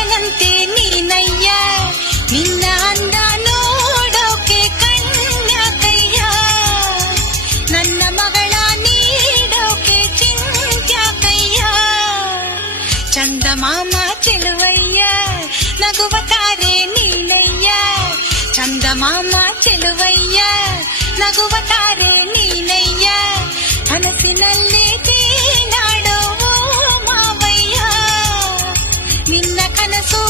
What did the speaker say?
ಮಗನಂತೆ ನೀನಯ್ಯ, ನಿನ್ನ ಅಂದ ನೋಡೋಕೆ ಕಣ್ಯಾಕಯ್ಯ, ನನ್ನ ಮಗಳ ನೀಡೋಕೆ ಚಿಂತ್ಯಾಕಯ್ಯ. ಚಂದಮಾಮ ಚೆಲುವಯ್ಯ, ನಗುವ ತಾರೆ ನೀನಯ್ಯ, ಚಂದಮಾಮ ಚೆಲುವಯ್ಯ, ನಗುವ ತಾರೆ ನೀನಯ್ಯ, ಕನಸಿನಲ್ಲೇ ತೇಲಾಡೋ ಮಾವಯ್ಯ, ನಿನ್ನ ಕನಸು